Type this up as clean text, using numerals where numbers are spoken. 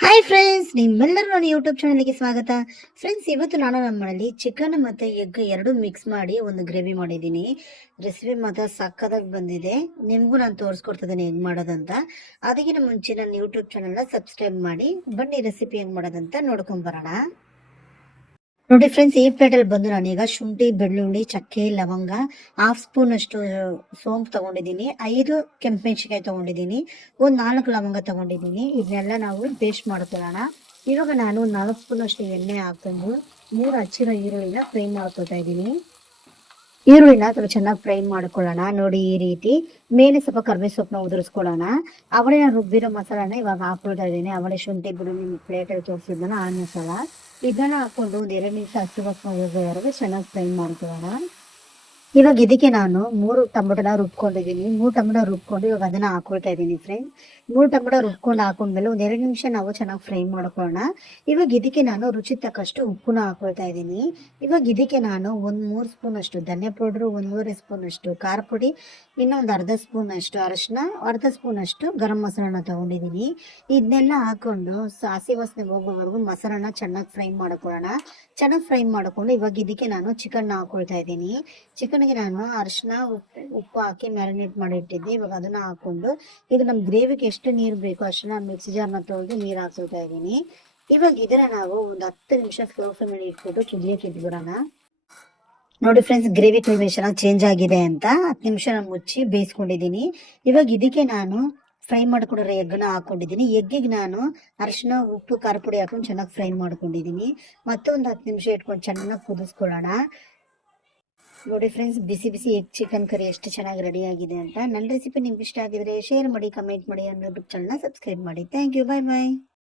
Hi friends, ನಿಮ್ಮೆಲ್ಲರೂ ನನ್ನ YouTube ಚಾನಲ್ಗೆ ಸ್ವಾಗತ. ಫ್ರೆಂಡ್ಸ್, ಇವತ್ತು ನಾನು ನಮ್ಮ ಮನೇಲಿ ಚಿಕನ್ ಮತ್ತು ಎಗ್ ಎರಡು ಮಿಕ್ಸ್ ಮಾಡಿ ಒಂದು ಗ್ರೇವಿ ಮಾಡಿದ್ದೀನಿ. ರೆಸಿಪಿ ಮಾತ್ರ ಸಕ್ಕತ್ತಾಗಿ ಬಂದಿದೆ. ನಿಮಗೂ ನಾನು ತೋರಿಸ್ಕೊಡ್ತಿದ್ದೀನಿ ಹೆಂಗೆ ಮಾಡೋದಂತ. ಅದಕ್ಕಿಂತ ಮುಂಚೆ ನನ್ನ ಯೂಟ್ಯೂಬ್ ಚಾನಲ್ನ ಸಬ್ಸ್ಕ್ರೈಬ್ ಮಾಡಿ. ಬನ್ನಿ ರೆಸಿಪಿ ಹೆಂಗೆ ಮಾಡೋದಂತ ನೋಡ್ಕೊಂಬರೋಣ. ನೋಡಿ ಫ್ರೆಂಡ್ಸ್, ಈ ಪ್ಲೇಟಲ್ಲಿ ಬಂದು ನಾನೀಗ ಶುಂಠಿ, ಬೆಳ್ಳುಳ್ಳಿ, ಚಕ್ಕೆ, ಲವಂಗ, ಹಾಫ್ ಸ್ಪೂನ್ ಅಷ್ಟು ಸೋಂಪು ತಗೊಂಡಿದ್ದೀನಿ, 5 ಕೆಂಪಮೆಣಸಿನಕಾಯಿ ತಗೊಂಡಿದ್ದೀನಿ, ಒಂದು 4 ಲವಂಗ ತಗೊಂಡಿದ್ದೀನಿ. ಇದನ್ನೆಲ್ಲ ನಾವು ಪೇಸ್ಟ್ ಮಾಡ್ಕೊಳ್ಳೋಣ. ಇವಾಗ ನಾನು 4 ಸ್ಪೂನ್ ಅಷ್ಟು ಎಣ್ಣೆ ಹಾಕೊಂಡು 3 ಹಚ್ಚಿರೋ ಈರುಳ್ಳಿನ ಫ್ರೈ ಮಾಡ್ಕೊತಾ ಇದ್ದೀನಿ. ಈರುಳ್ಳಿನ ಸ್ವಲ್ಪ ಚೆನ್ನಾಗಿ ಫ್ರೈ ಮಾಡ್ಕೊಳ್ಳೋಣ. ನೋಡಿ, ಈ ರೀತಿ ಮೇಲೆ ಸ್ವಲ್ಪ ಕರ್ಬೇವು ಸೊಪ್ಪನ್ನ ಉದುರಿಸ್ಕೊಳ್ಳೋಣ. ಅವಳೇ ನಾನು ರುಬ್ಬಿರೋ ಮಸಾಲಾನ ಇವಾಗ ಹಾಕೊಳ್ತಾ ಇದ್ದೀನಿ. ಅವಳೇ ಶುಂಠಿ, ಬೆಳ್ಳುಳ್ಳಿ ಪ್ಲೇಟಲ್ಲಿ ತೋರಿಸಿದ್ದನ ಆ ಮಸಾಲ ಇದನ್ನ ಹಾಕೊಂಡು ಒಂದು 2 ನಿಮಿಷ ಹಸಿ ವಾಸನೆ ಹೋಗೋವರೆಗೂ ಚೆನ್ನಾಗಿ ಫ್ರೈ ಮಾಡ್ಕೊಳ್ಳೋಣ. ಇವಾಗ ಇದಕ್ಕೆ ನಾನು 3 ಟೊಮೊಟೊನ ರುಬ್ಕೊಂಡಿದ್ದೀನಿ. 3 ಟೊಮೊಟೊ ರುಬ್ಕೊಂಡು ಇವಾಗ ಅದನ್ನ ಹಾಕೊಳ್ತಾ ಇದ್ದೀನಿ ಫ್ರೆಂಡ್ಸ್. 3 ಟೊಮೊಟೊ ರುಬ್ಕೊಂಡು ಹಾಕೊಂಡ್ಮೇಲೆ ಒಂದು 2 ನಿಮಿಷ ನಾವು ಚೆನ್ನಾಗಿ ಫ್ರೈ ಮಾಡ್ಕೊಳ್ಳೋಣ. ಇವಾಗ ಇದಕ್ಕೆ ನಾನು ರುಚಿ ತಕ್ಕಷ್ಟು ಉಪ್ಪನ್ನ ಹಾಕೊಳ್ತಾ ಇದ್ದೀನಿ. ಇವಾಗ ಇದಕ್ಕೆ ನಾನು ಒಂದು 3 ಸ್ಪೂನ್ ಅಷ್ಟು ಧನಿಯಾ ಪೌಡ್ರು, 1 ಸ್ಪೂನ್ ಅಷ್ಟು ಖಾರ ಪುಡಿ, ಇನ್ನೊಂದು ಅರ್ಧ ಸ್ಪೂನ್ ಅಷ್ಟು ಅರಶಿನ, ಅರ್ಧ ಸ್ಪೂನ್ ಅಷ್ಟು ಗರಂ ಮಸಾಲಾನ ತಗೊಂಡಿದ್ದೀನಿ. ಇದನ್ನೆಲ್ಲ ಹಾಕೊಂಡು ಹಸಿ ವಾಸನೆ ಹೋಗೋವರೆಗೂ ಮಸಾಲಾನ ಚೆನ್ನಾಗಿ ಫ್ರೈ ಮಾಡ್ಕೊಳ್ಳೋಣ. ಚೆನ್ನಾಗಿ ಫ್ರೈ ಮಾಡಿಕೊಂಡು ಇವಾಗ ಇದಕ್ಕೆ ನಾನು ಚಿಕನ್ನ ಹಾಕೊಳ್ತಾ ಇದ್ದೀನಿ. ಚಿಕನ್ಗೆ ನಾನು ಅರಿಶಿನ ಉಪ್ಪು ಹಾಕಿ ಮ್ಯಾರಿನೇಟ್ ಮಾಡಿ ಇಟ್ಟಿದ್ದೆ. ಇವಾಗ ಅದನ್ನ ಹಾಕೊಂಡು ಈಗ ನಮ್ಮ ಗ್ರೇವಿಗೆ ಎಷ್ಟು ನೀರು ಬೇಕೋ ಅಷ್ಟನ್ನ ಮಿಕ್ಸಿ ಜಾರ್ನ ತೊಳೆದು ನೀರು ಹಾಕೊಳ್ತಾ ಇದ್ದೀನಿ. ಇವಾಗ ಇದನ್ನ ನಾವು ಒಂದು 10 ನಿಮಿಷ ಸ್ಲೋ ಫ್ಲೇಮಲ್ಲಿ ಇಟ್ಬಿಟ್ಟು ಕುದಿಯಕ್ಕೆ ಇಟ್ಬಿಡೋಣ. ನೋಡಿ ಫ್ರೆಂಡ್ಸ್, ಗ್ರೇವಿ ತುಂಬ ಚೆನ್ನಾಗಿ ಚೇಂಜ್ ಆಗಿದೆ ಅಂತ 10 ನಿಮಿಷ ನಾನು ಮುಚ್ಚಿ ಬೇಯಿಸ್ಕೊಂಡಿದ್ದೀನಿ. ಇವಾಗ ಇದಕ್ಕೆ ನಾನು ಫ್ರೈ ಮಾಡ್ಕೊಂಡಿರೋ ಎಗ್ಗನ್ನ ಹಾಕೊಂಡಿದ್ದೀನಿ. ಎಗ್ಗಿಗೆ ನಾನು ಅರಿಶಿನ, ಉಪ್ಪು, ಖಾರ ಪುಡಿ ಹಾಕೊಂಡು ಚೆನ್ನಾಗಿ ಫ್ರೈ ಮಾಡ್ಕೊಂಡಿದ್ದೀನಿ. ಮತ್ತೊಂದು 10 ನಿಮಿಷ ಇಟ್ಕೊಂಡು ಚೆನ್ನಾಗಿ ಕುದಿಸ್ಕೊಳ್ಳೋಣ. ನೋಡಿ ಫ್ರೆಂಡ್ಸ್, ಬಿಸಿ ಬಿಸಿ ಎಗ್ ಚಿಕನ್ ಕರಿ ಎಷ್ಟು ಚೆನ್ನಾಗಿ ರೆಡಿ ಆಗಿದೆ ಅಂತ. ನನ್ನ ರೆಸಿಪಿ ನಿಮ್ಗೆ ಇಷ್ಟ ಆಗಿದ್ರೆ ಶೇರ್ ಮಾಡಿ, ಕಮೆಂಟ್ ಮಾಡಿ, ನನ್ನ ಯೂಟ್ಯೂಬ್ ಚಾನಲ್ನ ಸಬ್ಸ್ಕ್ರೈಬ್ ಮಾಡಿ. Thank you, bye bye.